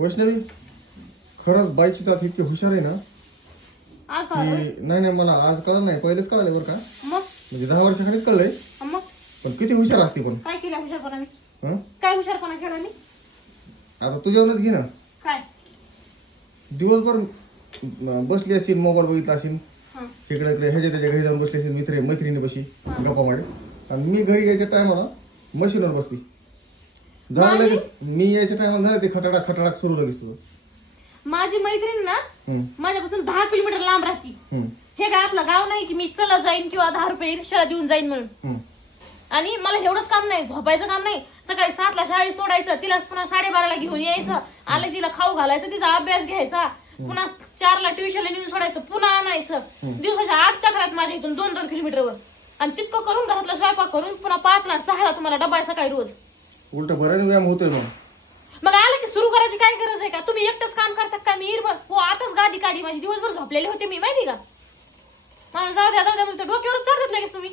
वैष्णवी खरंच बाईची तात इतकी हुशार आहे ना आज की कळलं? नाही मला आज कळलं नाही पहिलेच कळालं बरं का मग म्हणजे 10 वर्षाखालीच कळलंय मग पण किती हुशार असते पण काय केलं हुशारपणा मी? हं? काय हुशारपणा केला मी? आता तुझ्यावरच घे ना काय? दिवसभर बसली असेल मोबाईल बघितला असेल हं. इकडे इकडे ह्याच्या त्याच्या घरी जाऊन बसले असेल मैत्रिणी बशी गप्पा मारे आणि मी घरी यायच्या टायमाला मशीनवर बसली झालं माझी- लगेच मी यायच्या टायमाला झालं ते खटाडा खटाडा सुरू लगेच तुझं माझी मैत्रीण ना हं, माझ्यापासून 10 किलोमीटर लांब राहती. हं, हे काय आपलं गाव नाही की मी चला जाईन किंवा 10 रुपये रिक्षाला देऊन जाईन म्हणून. हं. आणि मला एवढंच काम नाही, झोपायचं काम नाही. सकाळी 7ला शाळेत सोडायचं, तिला पुन्हा 12:30ला घेऊन यायचं, आलं तिला खाऊ घालायचं, तिचा अभ्यास घ्यायचा, पुन्हा 4ला ट्युशनला नेऊन सोडायचं, पुन्हा आणायचं. दिवसाच्या 8 चक्रात माझ्या इथून 2-2 किलोमीटरवर. आणि तितकं करून घरातला स्वयंपाक करून पुन्हा 5ला 6ला तुम्हाला डबा आहे सकाळी रोज. उलट बरं व्यायाम होतोय मग मग आलं की सुरू करायची काय गरज आहे का? तुम्ही एकटंच काम करतात का? मी हो आताच गादी काढी माझी, दिवसभर झोपलेले होते मी, माहिती का? मला जाऊ द्या म्हणते, डोक्यावर चढतात लगेच तुम्ही.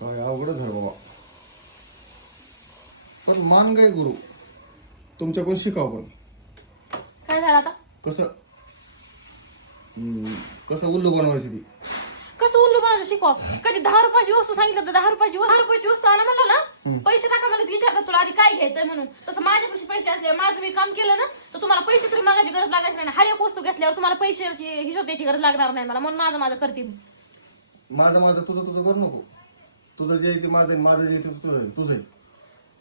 काय अवघडच झालं बाबा पण मान काय गुरु तुमच्याकडून शिकाव पण काय झालं आता? कसं कसं उल्लू बनवायची ती कसं उल्लू माझं शिकवा? कधी 10 रुपयाची वस्तू सांगितलं तर 10 रुपयाची वस्तू आणा म्हणलं ना, पैसे टाका मला विचारतात तुला आधी काय घ्यायचंय म्हणून. तसं माझ्यापाशी पैसे असले, माझं मी काम केलं ना तर तुम्हाला पैसे तरी मागायची गरज लागायची नाही. हर एक वस्तू घेतल्यावर तुम्हाला पैशाची हिशोब द्यायची गरज लागणार नाही मला, म्हणून माझं करते मी. माझं तुझं करू नको तुझं जे आहे ते माझं आहे, माझं जे आहे ते तुझं आहे.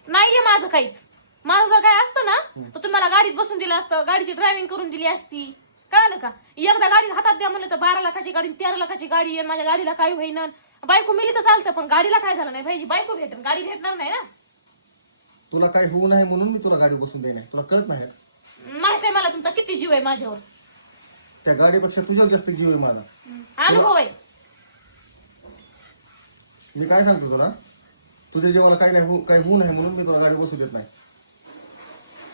नाहीये माझं काहीच. माझं जर काय असतं ना तर तुम्हाला गाडीत बसून दिलं असतं, गाडीची ड्रायव्हिंग करून दिली असती. कळालं का? एकदा गाडी हातात द्या म्हणलं तर 12 लाखाची गाडी 13 लाखाची गाडी आहे. माझ्या गाडीला काय होईना. बायको मिली तर चालतं पण गाडीला काय झालं नाही पाहिजे. बायको भेटेल, गाडी भेटणार नाही ना. तुला काय होऊ नये म्हणून मी तुला गाडी बसून देणार तुला कळत नाही माहित आहे मला तुमचा किती जीव आहे माझ्यावर. त्या गाडीपेक्षा तुझ्यावर जास्त जीव आहे माझा अनुभव आहे. मी काय सांगतो तुला तुझ्या जीवाला काही होऊ नये म्हणून मी तुला गाडी बसू देत नाही.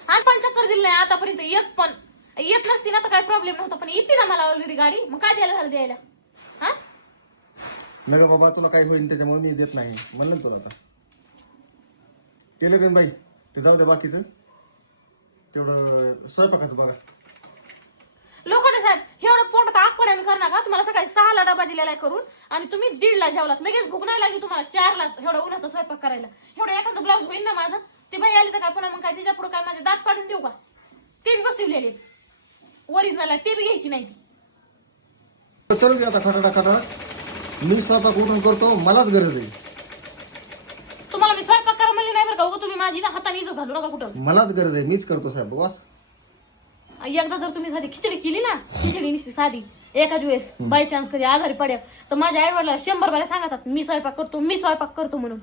आज पण चक्कर दिली नाही आतापर्यंत एक पण. येत नसती ना तर काही प्रॉब्लेम नव्हता पण येते ना मला ऑलरेडी गाडी, मग काय द्यायला झालं द्यायला? हा नाही ग बाबा तुला काही होईल त्याच्यामुळे मी देत नाही म्हणलं ना तुला आता केलं रे बाई ते जाऊ दे बाकीचं तेवढं स्वयंपाकाचं बघा. लोखंडे साहेब एवढं पोटात आग पड्याने कर नका. तुम्हाला सकाळी 6ला डबा दिलेला आहे करून आणि तुम्ही 1:30ला जेवलात. लगेच भूक नाही लागली तुम्हाला 4ला एवढा उन्हाचा स्वयंपाक करायला. एवढं एखादं ब्लाऊज होईल ना माझं. ते बाई आली तर काय पुन्हा मग काय तिच्या पुढे काय माझे दात पाडून देऊ का? ते बी बसवलेले ओरिजिनल आहे, ते बी घ्यायची नाही ती. चल दे आता खटाडा मी स्वयंपाक उठून करतो मलाच गरज आहे. तुम्हाला मी स्वयंपाक करा म्हणले नाही बरं का? उगा तुम्ही माझी ना हाताने इज्जत घालू नका कुठं. मलाच गरज आहे मीच करतो साहेब बस. एकदा जर तुम्ही साधी खिचडी केली ना, खिचडी निसली साधी एखाद वेळेस बाय चान्स कधी आजारी पड्या तर माझ्या आई वडिलांना 100 बारे सांगतात मी स्वयंपाक करतो म्हणून.